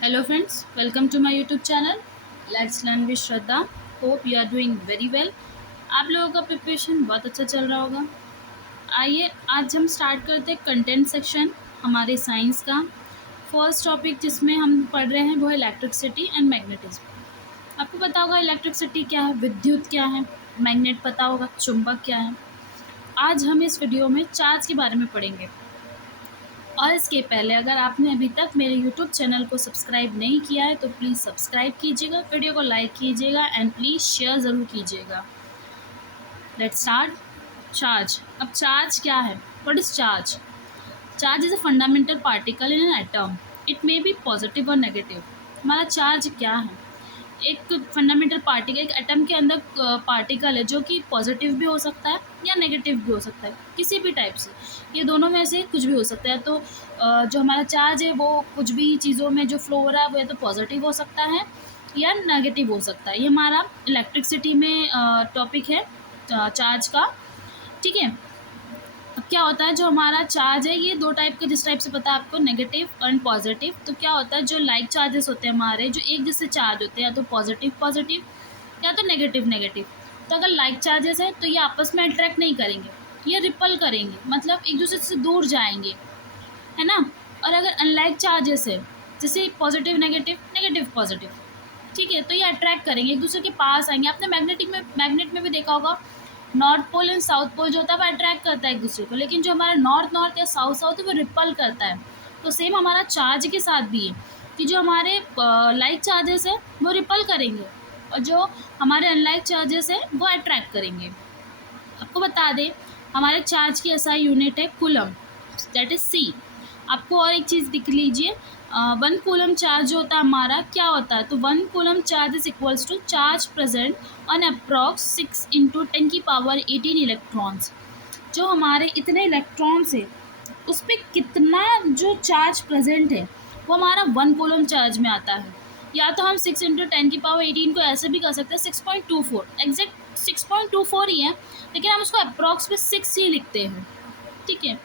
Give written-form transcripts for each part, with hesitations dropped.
Hello friends, welcome to my YouTube channel. Let's learn with Shraddha. Hope you are doing very well. आप लोगों का preparation बहुत अच्छा चल रहा होगा. आइए आज हम स्टार्ट करते हैं कंटेंट सेक्शन हमारे साइंस का. फर्स्ट टॉपिक जिसमें हम पढ़ रहे हैं वो है इलेक्ट्रिसिटी एंड मैग्नेटिज्म. आपको पता होगा इलेक्ट्रिसिटी क्या है, विद्युत क्या है, मैग्नेट पता होगा, चुंबक क्या है. आज हम इस वीडियो में चार्ज के बारे में पढ़ेंगे. और इसके पहले अगर आपने अभी तक मेरे यूट्यूब चैनल को सब्सक्राइब नहीं किया है तो प्लीज़ सब्सक्राइब कीजिएगा, वीडियो को लाइक कीजिएगा एंड प्लीज़ शेयर ज़रूर कीजिएगा. Let's start. चार्ज. अब चार्ज क्या है? What is charge? Charge is a fundamental particle in an atom. It may be positive और नेगेटिव. हमारा चार्ज क्या है? एक फंडामेंटल पार्टिकल, एक एटम के अंदर पार्टिकल है जो कि पॉजिटिव भी हो सकता है या नेगेटिव भी हो सकता है, किसी भी टाइप से. ये दोनों में से कुछ भी हो सकता है. तो जो हमारा चार्ज है वो कुछ भी चीज़ों में जो फ्लो हो रहा है वो या तो पॉजिटिव हो सकता है या नेगेटिव हो सकता है. ये हमारा इलेक्ट्रिसिटी में टॉपिक है चार्ज का. ठीक है. अब क्या होता है, जो हमारा चार्ज है ये दो टाइप का, जिस टाइप से पता है आपको, नेगेटिव एंड पॉजिटिव. तो क्या होता है, जो लाइक चार्जेस होते हैं हमारे, जो एक जैसे चार्ज होते हैं, या तो पॉजिटिव पॉजिटिव या तो नेगेटिव नेगेटिव. तो अगर लाइक चार्जेस है तो ये आपस में अट्रैक्ट नहीं करेंगे, ये रिपल करेंगे, मतलब एक दूसरे से दूर जाएंगे, है ना. और अगर अनलाइक चार्जेस है, जैसे पॉजिटिव नेगेटिव नेगेटिव पॉजिटिव, ठीक है, तो ये अट्रैक्ट करेंगे, एक दूसरे के पास आएंगे. आपने मैग्नेट में भी देखा होगा, north pole and south pole जो होता है वो अट्रैक्ट करता है एक दूसरे को, लेकिन जो हमारा नॉर्थ नॉर्थ या साउथ साउथ है वो रिपल करता है. तो सेम हमारा चार्ज के साथ भी है कि जो हमारे लाइक चार्जेस है वो रिपल करेंगे और जो हमारे अनलाइक चार्जेस है वो अट्रैक्ट करेंगे. आपको बता दें, हमारे चार्ज की एसआई यूनिट है कूलम, दैट इज सी. आपको और एक चीज़ दिख लीजिए, 1 कूलम चार्ज जो होता है हमारा, क्या होता है, तो 1 coulomb charge is equals to charge present on approx 6 × 10⁻18 electrons. जो हमारे इतने इलेक्ट्रॉन्स है उस पर कितना जो चार्ज प्रेजेंट है वो हमारा 1 कूलम चार्ज में आता है. या तो हम 6 × 10⁻18 को ऐसे भी कर सकते हैं, 6.24, एग्जैक्ट 6.24 ही है, लेकिन हम उसको अप्रॉक्स में 6 ही लिखते हैं. ठीक है.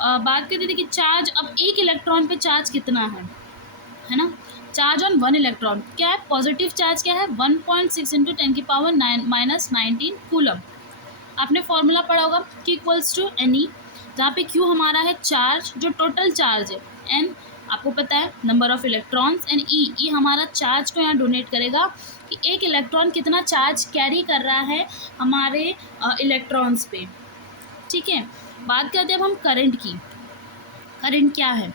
बात करते थे कि चार्ज, अब एक इलेक्ट्रॉन पे चार्ज कितना है ना. चार्ज ऑन 1 इलेक्ट्रॉन क्या है, पॉजिटिव चार्ज क्या है, 1.6 × 10⁻−19 कूलम. आपने फॉर्मूला पढ़ा होगा कि इक्वल्स टू एन ई, जहाँ पे क्यू हमारा है चार्ज, जो टोटल चार्ज है, एन आपको पता है नंबर ऑफ इलेक्ट्रॉन्स, एंड ई हमारा चार्ज को यहाँ डोनेट करेगा कि एक इलेक्ट्रॉन कितना चार्ज कैरी कर रहा है हमारे इलेक्ट्रॉन्स पे. ठीक है. बात करते हैं अब हम करंट की. करंट क्या है,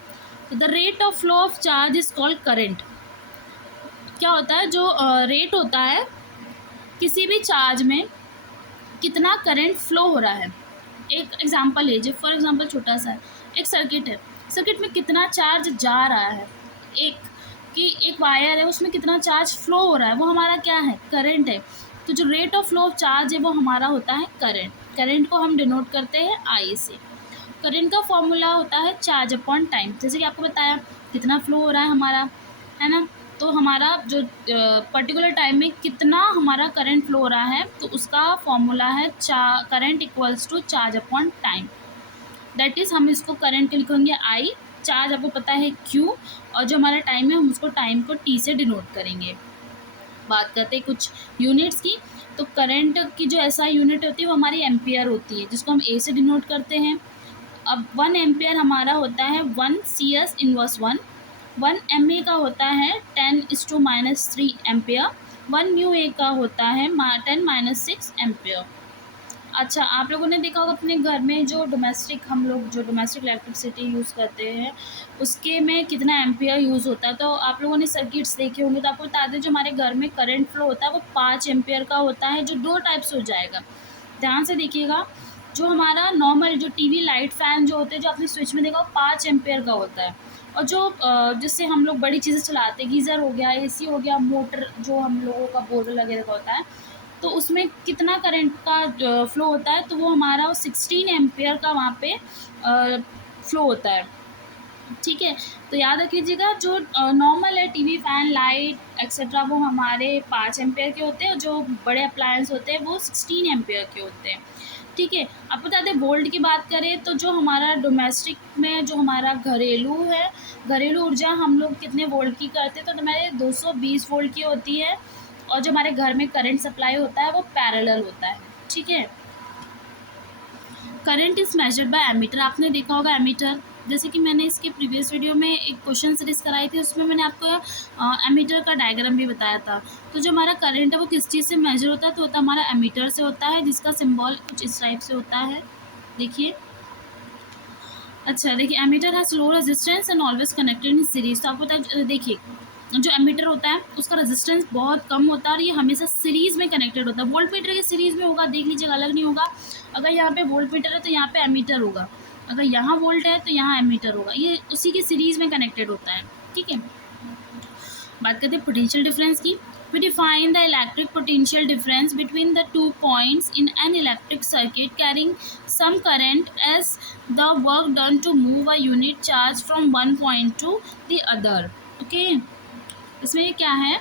तो the rate of flow of charge is called current. क्या होता है, जो रेट होता है किसी भी चार्ज में कितना करंट फ्लो हो रहा है. एक एग्जांपल लीजिए, फॉर एग्जांपल छोटा सा है, एक सर्किट है, सर्किट में कितना चार्ज जा रहा है, एक कि एक वायर है उसमें कितना चार्ज फ्लो हो रहा है, वो हमारा क्या है, करंट है. तो जो rate of flow of charge है वो हमारा होता है करंट. करंट को हम डिनोट करते हैं आई से. करंट का फॉर्मूला होता है चार्ज अपॉन टाइम, जैसे कि आपको बताया कितना फ्लो हो रहा है हमारा, है ना. तो हमारा जो पर्टिकुलर टाइम में कितना हमारा करंट फ्लो हो रहा है, तो उसका फॉर्मूला है current equals to charge upon time. That is हम इसको करंट के लिखेंगे आई, चार्ज आपको पता है क्यू, और जो हमारा टाइम है हम उसको टाइम को टी से डिनोट करेंगे. बात करते हैं कुछ यूनिट्स की. तो करंट की जो एसआई यूनिट होती है वो हमारी एम्पियर होती है, जिसको हम ए से डिनोट करते हैं. अब 1 एम्पियर हमारा होता है 1 CS−1. 1 MA का होता है 10⁻³ एम्पियर. 1μA का होता है 10⁻6 एम्पियर. अच्छा, आप लोगों ने देखा होगा अपने घर में जो हम लोग जो डोमेस्टिक इलेक्ट्रिसिटी यूज़ करते हैं उसके में कितना एम्पियर यूज़ होता है. तो आप लोगों ने सर्किट्स देखे होंगे, तो आपको बता दें जो हमारे घर में करंट फ्लो होता है वो 5 एम्पियर का होता है, जो दो टाइप से हो जाएगा. ध्यान से देखिएगा, जो हमारा नॉर्मल जो टीवी लाइट फ़ैन जो होते हैं, जो आपने स्विच में देखा, 5 एम्पियर का होता है. और जो जिससे हम लोग बड़ी चीज़ें चलाते हैं, गीज़र हो गया, एसी हो गया, मोटर जो हम लोगों का बोर वगैरह का होता है, तो उसमें कितना करंट का फ्लो होता है, तो वो हमारा 16 एम्पियर का वहाँ पे फ्लो होता है. ठीक है. तो याद रख लीजिएगा, जो नॉर्मल है टीवी फैन लाइट एक्सेट्रा वो हमारे 5 एम्पियर के होते हैं, और जो बड़े अप्लायंस होते हैं वो 16 एम्पियर के होते हैं. ठीक है। अब बता दें वोल्ट की बात करें तो जो हमारा डोमेस्टिक में जो हमारा घरेलू है, घरेलू ऊर्जा हम लोग कितने वोल्ट की करते हैं, तो हमारे 220 वोल्ट की होती है। और जो हमारे घर में करंट सप्लाई होता है वो पैरेलल होता है, ठीक है। Current is measured by ammeter, आपने देखा होगा एमीटर, जैसे कि मैंने इसके प्रीवियस वीडियो में एक क्वेश्चन सीरीज कराई थी, उसमें मैंने आपको एमीटर का डायग्राम भी बताया था। तो जो हमारा करंट है वो किस चीज़ से मेजर होता है, तो होता है हमारा एमीटर से होता है, जिसका सिंबल कुछ इस टाइप से होता है, देखिए। अच्छा देखिए, ammeter has low resistance and always connected in series, तो आपको देखिए जो एमीटर होता है उसका रेजिस्टेंस बहुत कम होता है और ये हमेशा सीरीज में कनेक्टेड होता है। वोल्ट मीटर के सीरीज में होगा, देख लीजिएगा, अलग नहीं होगा। अगर यहाँ पे वोल्ट मीटर है तो यहाँ पे एमीटर होगा, अगर यहाँ वोल्ट है तो यहाँ एमीटर होगा, ये उसी की सीरीज में कनेक्टेड होता है, ठीक है। बात करते हैं पोटेंशियल डिफरेंस की। We define the electric potential difference between the 2 points in an electric circuit carrying some current as the work done to move a unit charge from one point to the other. Okay, इसमें ये क्या है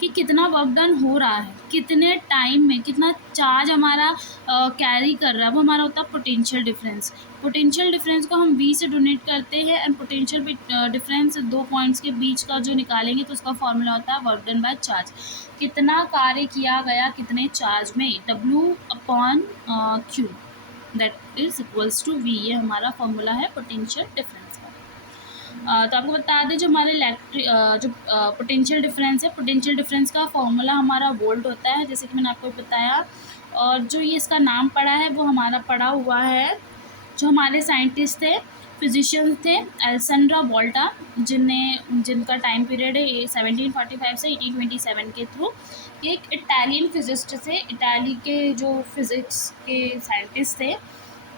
कि कितना work done हो रहा है, कितने टाइम में कितना चार्ज हमारा कैरी कर रहा है, वो हमारा होता है पोटेंशियल डिफरेंस। पोटेंशियल डिफरेंस को हम V से डोनेट करते हैं एंड पोटेंशियल डिफरेंस दो पॉइंट्स के बीच का जो निकालेंगे तो उसका फॉर्मूला होता है वर्क डन बाय चार्ज, कितना कार्य किया गया कितने चार्ज में, W/Q, that is equals to V, ये हमारा फॉर्मूला है पोटेंशियल डिफरेंस। तो आपको बता दें जो हमारे जो पोटेंशियल डिफरेंस है, पोटेंशियल डिफरेंस का फॉर्मूला हमारा वोल्ट होता है, जैसे कि मैंने आपको बताया। और जो ये इसका नाम पड़ा है वो हमारा पड़ा हुआ है, जो हमारे साइंटिस्ट थे, फिजिशियंस थे, एलेक्जेंड्रा वोल्टा, जिनका टाइम पीरियड है 1745 से 1827 के थ्रू। ये एक इटालियन फिजिस्ट थे, इटाली के जो फिजिक्स के साइंटिस्ट थे,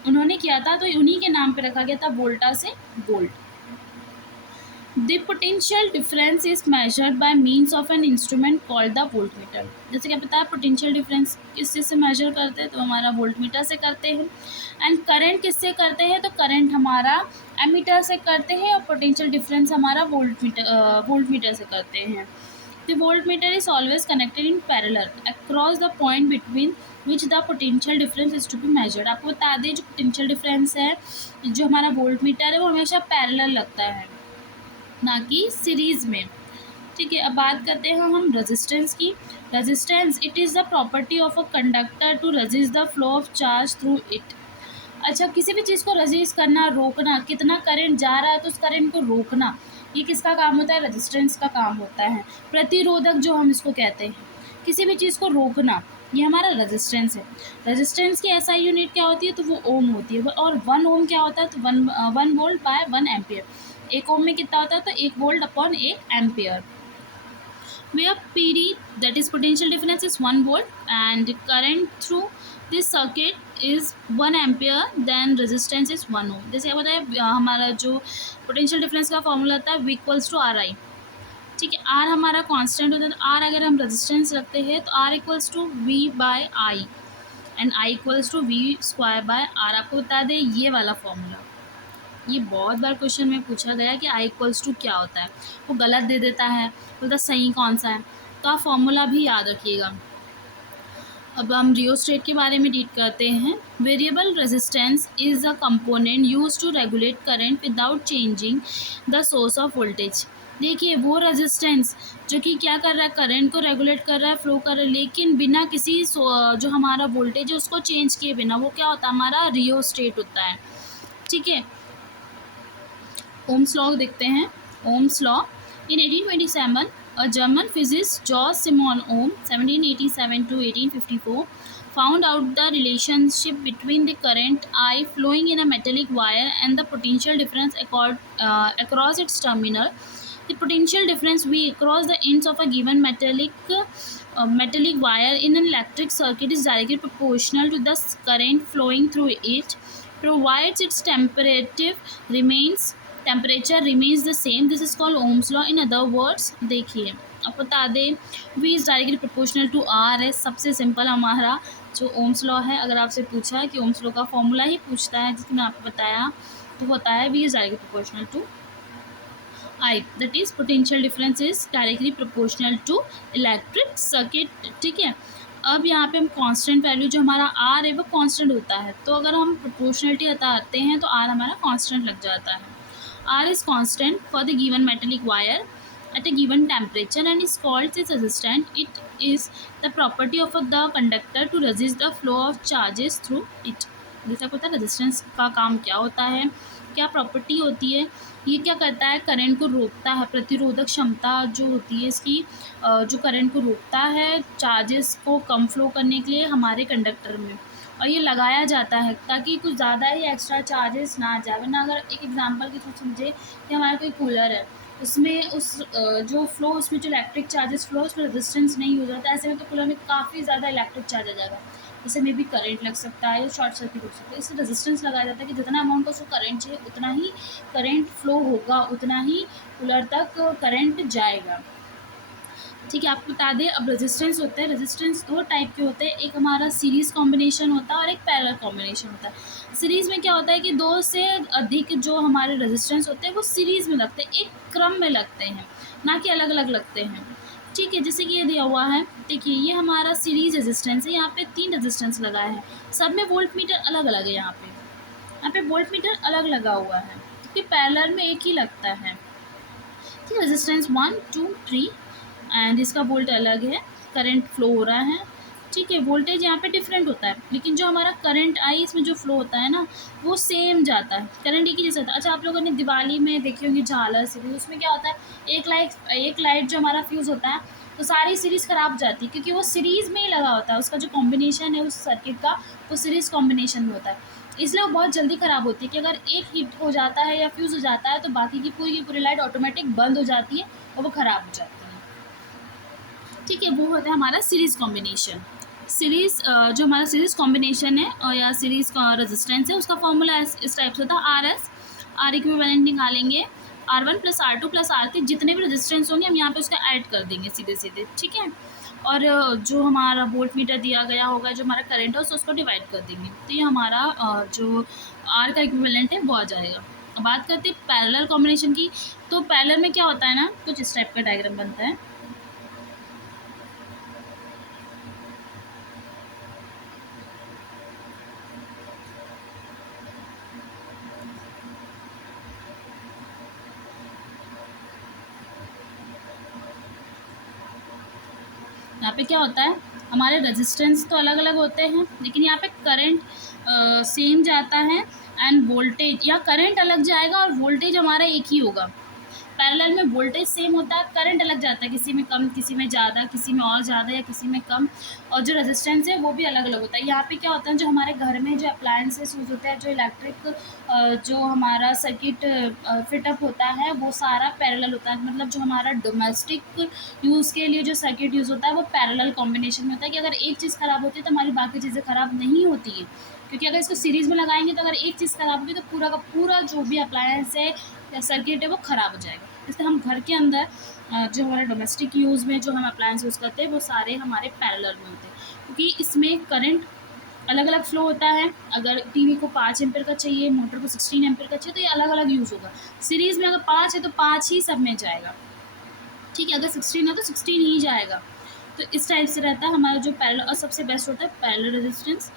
उन्होंने किया था, तो उन्हीं के नाम पे रखा गया था वोल्टा से volt. The potential difference is measured by means of an instrument called the voltmeter. जैसे कि पता है पोटेंशियल डिफरेंस किस चीज़ से मेजर करते हैं, तो हमारा वोल्टमीटर से करते हैं। एंड करंट किससे करते हैं, तो करंट हमारा एमीटर से करते हैं और पोटेंशियल डिफरेंस हमारा वोल्टमीटर से करते हैं। The voltmeter is always connected in parallel across the point between which the potential difference is to be measured. आपको बता दें जो पोटेंशियल डिफरेंस है, जो हमारा वोल्टमीटर है, वो हमेशा पैरेलल लगता है, ना कि सीरीज़ में, ठीक है। अब बात करते हैं हम रेजिस्टेंस की। Resistance, it is the property of a conductor to resist the flow of charge through it. अच्छा, किसी भी चीज़ को रेजिस्ट करना, रोकना, कितना करंट जा रहा है तो उस करंट को रोकना, ये किसका काम होता है, रेजिस्टेंस का काम होता है। प्रतिरोधक जो हम इसको कहते हैं, किसी भी चीज़ को रोकना, ये हमारा रेजिस्टेंस है। रेजिस्टेंस की एसआई यूनिट क्या होती है, तो वो ओम होती है। और 1 ओम क्या होता है, तो 1 वोल्ट बाय 1 एम्पियर। 1 ओम में कितना होता है, तो 1 volt upon 1 ampere. Where PD, that is potential difference, is 1 volt and current through this circuit is 1 ampere, then resistance is 1 ohm। जैसे क्या बताया, हमारा जो पोटेंशियल डिफरेंस का फॉर्मूला होता है V इक्वल्स टू RI, ठीक है। R हमारा कांस्टेंट होता है, तो R अगर हम रेजिस्टेंस रखते हैं तो R equals to V by I and I equals to V square by R। आपको बता दें ये वाला फॉर्मूला, ये बहुत बार क्वेश्चन में पूछा गया कि I इक्वल्स टू क्या होता है, वो गलत दे देता है, बोलता सही कौन सा है, तो आप फॉर्मूला भी याद रखिएगा। अब हम रियोस्टेट के बारे में डील करते हैं। Variable resistance is a component use to regulate current without changing the source of voltage. देखिए वो रेजिस्टेंस जो कि क्या कर रहा है, करंट को रेगुलेट कर रहा है, फ्लो कर रहा है, लेकिन बिना किसी जो हमारा वोल्टेज है उसको चेंज किए बिना, वो क्या होता है, हमारा रियोस्टेट होता है, ठीक है। ओम्स लॉ देखते हैं। Ohm's law, in 1827 a German physicist George Simon Ohm 1787 to 1854 found out the relationship between the current I flowing in a metallic wire and the potential difference across its terminal. The potential difference V across the ends of a given metallic wire in an electric circuit is directly proportional to the current flowing through it, provides its temperature remains the same. This is called Ohm's law. In other words, देखिए अब बता दें V is directly proportional to R है, सबसे simple हमारा जो Ohm's law है। अगर आपसे पूछा है कि ओम्स लॉ का फॉर्मूला ही पूछता है, जिसमें आपको बताया, तो होता है V is directly proportional to I, that is potential difference is directly proportional to electric circuit, ठीक है। अब यहाँ पे हम कांस्टेंट वैल्यू जो हमारा आर है वो कांस्टेंट होता है, तो अगर हम प्रोपोर्शनलिटी हटाते हैं तो आर हमारा कांस्टेंट लग जाता है। R is constant for the given metallic wire at a given temperature and is called its resistant. It is the property of the conductor to resist the flow of charges through it. जैसा पता है resistance का काम क्या होता है, क्या property होती है, ये क्या करता है, करंट को रोकता है, प्रतिरोधक क्षमता जो होती है इसकी, जो करंट को रोकता है चार्जेस को कम फ्लो करने के लिए हमारे कंडक्टर में, और ये लगाया जाता है ताकि कुछ ज़्यादा ही एक्स्ट्रा चार्जेस ना आ जाए। वरना अगर एक एग्जांपल की थ्रू समझे कि हमारा कोई कूलर है, उसमें उस जो फ्लो, उसमें जो इलेक्ट्रिक चार्जेस फ्लो उसमें रेजिस्टेंस नहीं हो जाता, ऐसे में तो कूलर में काफ़ी ज़्यादा इलेक्ट्रिक चार्ज आ जाएगा, इससे में भी करंट लग सकता है या शॉर्ट सर्किट हो सकता है। इससे रेजिस्टेंस लगाया जाता है कि जितना अमाउंट का उसको करंट चाहिए उतना ही करंट फ्लो होगा, उतना ही कूलर तक करंट जाएगा। ठीक है, आपको बता दें अब रेजिस्टेंस होता है, रेजिस्टेंस दो टाइप के होते हैं, एक हमारा सीरीज़ कॉम्बिनेशन होता है और एक पैरेलल कॉम्बिनेशन होता है। सीरीज़ में क्या होता है कि दो से अधिक जो हमारे रेजिस्टेंस होते हैं वो सीरीज़ में लगते हैं, एक क्रम में लगते हैं, ना कि अलग अलग लगते हैं। ठीक है, जैसे कि ये दिया हुआ है, देखिए ये हमारा सीरीज़ रेजिस्टेंस है, यहाँ पे 3 रेजिस्टेंस लगा है, सब में वोल्ट मीटर अलग अलग है, यहाँ पे वोल्ट मीटर अलग लगा हुआ है, क्योंकि पैरेलल में एक ही लगता है। ठीक है, रेजिस्टेंस 1 2 3 एंड इसका वोल्ट अलग है, करंट फ्लो हो रहा है। ठीक है, वोल्टेज यहाँ पे डिफरेंट होता है, लेकिन जो हमारा करंट आई इसमें जो फ्लो होता है ना वो सेम जाता है, करंट एक ही जैसा होता है। अच्छा, आप लोगों ने दिवाली में देखी होंगी झालर सीरीज, उसमें क्या होता है, एक लाइट जो हमारा फ्यूज़ होता है तो सारी सीरीज़ ख़राब हो जाती है, क्योंकि वो सीरीज़ में ही लगा होता है, उसका जो कॉम्बिनेशन है उस सर्किट का वो सीरीज़ कॉम्बिनेशन में होता है, इसलिए वो बहुत जल्दी ख़राब होती है कि अगर एक हिट हो जाता है या फ्यूज़ हो जाता है तो बाकी की पूरी लाइट ऑटोमेटिक बंद हो जाती है और वो ख़राब हो जाती है। ठीक है, वो होता है हमारा सीरीज़ कॉम्बिनेशन। सीरीज़ जो हमारा सीरीज़ कॉम्बिनेशन है या सीरीज़ का रेजिस्टेंस है उसका फॉर्मूला इस टाइप से होता है, आर एस, आर इक्विवेलेंट निकालेंगे, R1 + R2 + R3 जितने भी रेजिस्टेंस होंगे हम यहाँ पे उसका ऐड कर देंगे सीधे सीधे। ठीक है, और जो हमारा वोल्ट मीटर दिया गया होगा, जो हमारा करंट है उसको डिवाइड कर देंगे, तो ये हमारा जो आर का इक्विवेलेंट है वो आ जाएगा। अब बात करते हैं पैरेलल कॉम्बिनेशन की, तो पैरेलल में क्या होता है ना, कुछ इस टाइप का डायग्राम बनता है। यहाँ पे क्या होता है, हमारे रेजिस्टेंस तो अलग अलग होते हैं, लेकिन यहाँ पे करंट सेम जाता है एंड वोल्टेज, या करंट अलग जाएगा और वोल्टेज हमारा एक ही होगा। पैरेलल में वोल्टेज सेम होता है, करंट अलग जाता है, किसी में कम, किसी में ज़्यादा, किसी में और ज़्यादा या किसी में कम, और जो रेजिस्टेंस है वो भी अलग अलग होता है। यहाँ पे क्या होता है, जो हमारे घर में जो अप्लायंसेस यूज़ होते हैं, जो इलेक्ट्रिक जो हमारा सर्किट फिटअप होता है वो सारा पैरेलल होता है, मतलब जो हमारा डोमेस्टिक यूज़ के लिए जो सर्किट यूज़ होता है वो पैरेलल कॉम्बिनेशन में होता है, कि अगर एक चीज़ ख़राब होती है तो हमारी बाकी चीज़ें ख़राब नहीं होती है, क्योंकि अगर इसको सीरीज़ में लगाएंगे तो अगर एक चीज़ ख़राब होगी तो पूरा का पूरा जो भी अप्लायंस है या सर्किट है वो ख़राब हो जाएगा। इसलिए हम घर के अंदर जो हमारा डोमेस्टिक यूज़ में जो हम अप्लायंस यूज़ करते हैं वो सारे हमारे पैरेलल में होते हैं, क्योंकि इसमें करंट अलग अलग फ्लो होता है। अगर टीवी को 5 एम्पीयर का चाहिए, मोटर को 16 एम्पीयर का चाहिए, तो ये अलग अलग यूज़ होगा। सीरीज़ में अगर 5 है तो 5 ही सब में जाएगा। ठीक है, अगर 16 है तो 16 ही जाएगा। तो इस टाइप से रहता है हमारा जो पैरेलल, और सबसे बेस्ट होता है parallel resistance,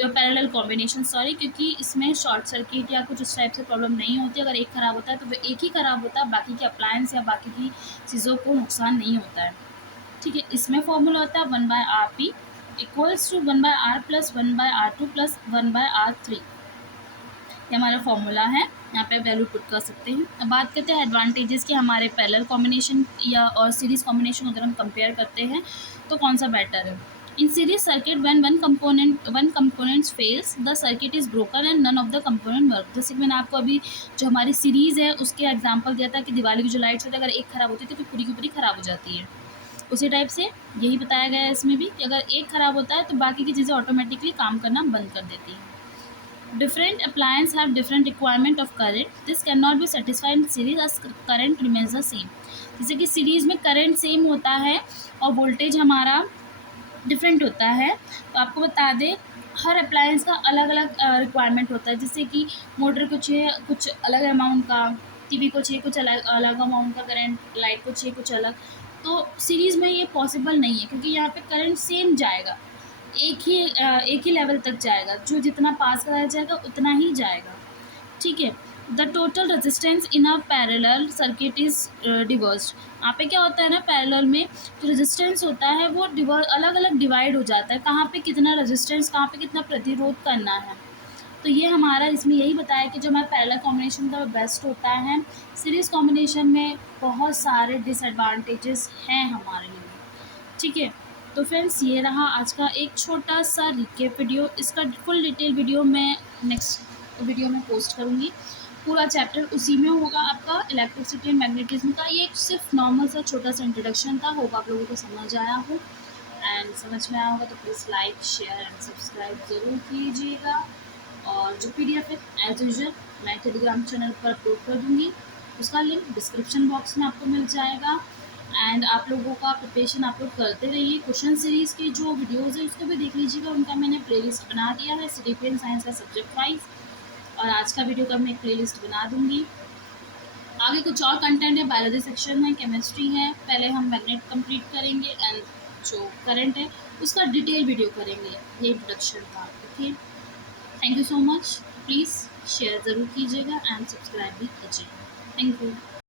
parallel combination sorry, क्योंकि इसमें शॉर्ट सर्किट या कुछ उस टाइप से प्रॉब्लम नहीं होती। अगर एक ख़राब होता है तो वो एक ही ख़राब होता है, बाकी के अप्लायंस या बाकी की चीज़ों को नुकसान नहीं होता है। ठीक है, इसमें फॉर्मूला होता है 1/RP equals to 1/R + 1/R2 + 1/R3, ये हमारा फॉर्मूला है, यहाँ पे वैल्यू पुट कर सकते हैं। अब बात करते हैं एडवांटेजेस के, हमारे पैरेलल कॉम्बिनेशन या और सीरीज़ कॉम्बिनेशन अगर हम कंपेयर करते हैं तो कौन सा बेटर है। In series circuit when one components fails the circuit is broken and none of the component work. जैसे कि मैंने आपको अभी जो हमारी सीरीज़ है उसके एग्जाम्पल दिया था कि दिवाली की जो लाइट्स होती है अगर एक ख़राब होती है तो पूरी की पूरी ख़राब हो जाती है। उसी टाइप से यही बताया गया है इसमें भी कि अगर एक ख़राब होता है तो बाकी की चीज़ें ऑटोमेटिकली काम करना बंद कर देती हैं। Different appliances have different requirement of current. This cannot be satisfied in series as current remains the same. जैसे कि सीरीज़ में करंट सेम होता है और वोल्टेज हमारा डिफरेंट होता है, तो आपको बता दें हर अप्लायंस का अलग अलग रिक्वायरमेंट होता है। जैसे कि मोटर को चाहिए कुछ अलग अमाउंट का, टीवी को चाहिए कुछ अलग अलग अमाउंट का करंट, लाइट को चाहिए कुछ अलग। तो सीरीज़ में ये पॉसिबल नहीं है, क्योंकि यहाँ पे करंट सेम जाएगा, एक ही लेवल तक जाएगा, जो जितना पास कराया जाएगा उतना ही जाएगा, ठीक है। The total resistance in a parallel circuit is diversed. यहाँ पे क्या होता है ना, पैरेलल में जो रेजिस्टेंस होता है वो अलग अलग डिवाइड हो जाता है, कहाँ पे कितना रेजिस्टेंस, कहाँ पे कितना प्रतिरोध करना है। तो ये हमारा इसमें यही बताया कि जो हमारा पैरेलल कॉम्बिनेशन का बेस्ट होता है। सीरीज़ कॉम्बिनेशन में बहुत सारे डिसएडवांटेजेस हैं हमारे लिए, ठीक है। तो फ्रेंड्स ये रहा आज का एक छोटा सा रिकेप वीडियो। इसका फुल डिटेल वीडियो मैं नेक्स्ट वीडियो में पोस्ट करूँगी। पूरा चैप्टर उसी में होगा आपका, इलेक्ट्रिसिटी एंड मैग्नेटिज्म का। ये सिर्फ नॉर्मल सा छोटा सा इंट्रोडक्शन था, होप आप लोगों को समझ आया हो। एंड समझ में आया होगा तो please like share and subscribe ज़रूर कीजिएगा। और जो पीडीएफ है एज यूजुअल मैं टेलीग्राम चैनल पर अपलोड कर दूँगी, उसका लिंक डिस्क्रिप्शन बॉक्स में आपको मिल जाएगा। एंड आप लोगों का प्रिपरेशन आप लोग करते रहिए। क्वेश्चन सीरीज़ के जो वीडियोज़ है उसको भी देख लीजिएगा, उनका मैंने प्लेलिस्ट बना दिया है सिटीपी एंड साइंस का सब्जेक्ट वाइज। और आज का वीडियो का मैं एक प्लेलिस्ट बना दूँगी। आगे कुछ और कंटेंट है, बायोलॉजी सेक्शन है, केमिस्ट्री है। पहले हम मैग्नेट कंप्लीट करेंगे एंड जो करंट है उसका डिटेल वीडियो करेंगे, ये इंट्रोडक्शन था, okay. Thank you so much. Please share ज़रूर कीजिएगा एंड सब्सक्राइब भी कीजिएगा। Thank you.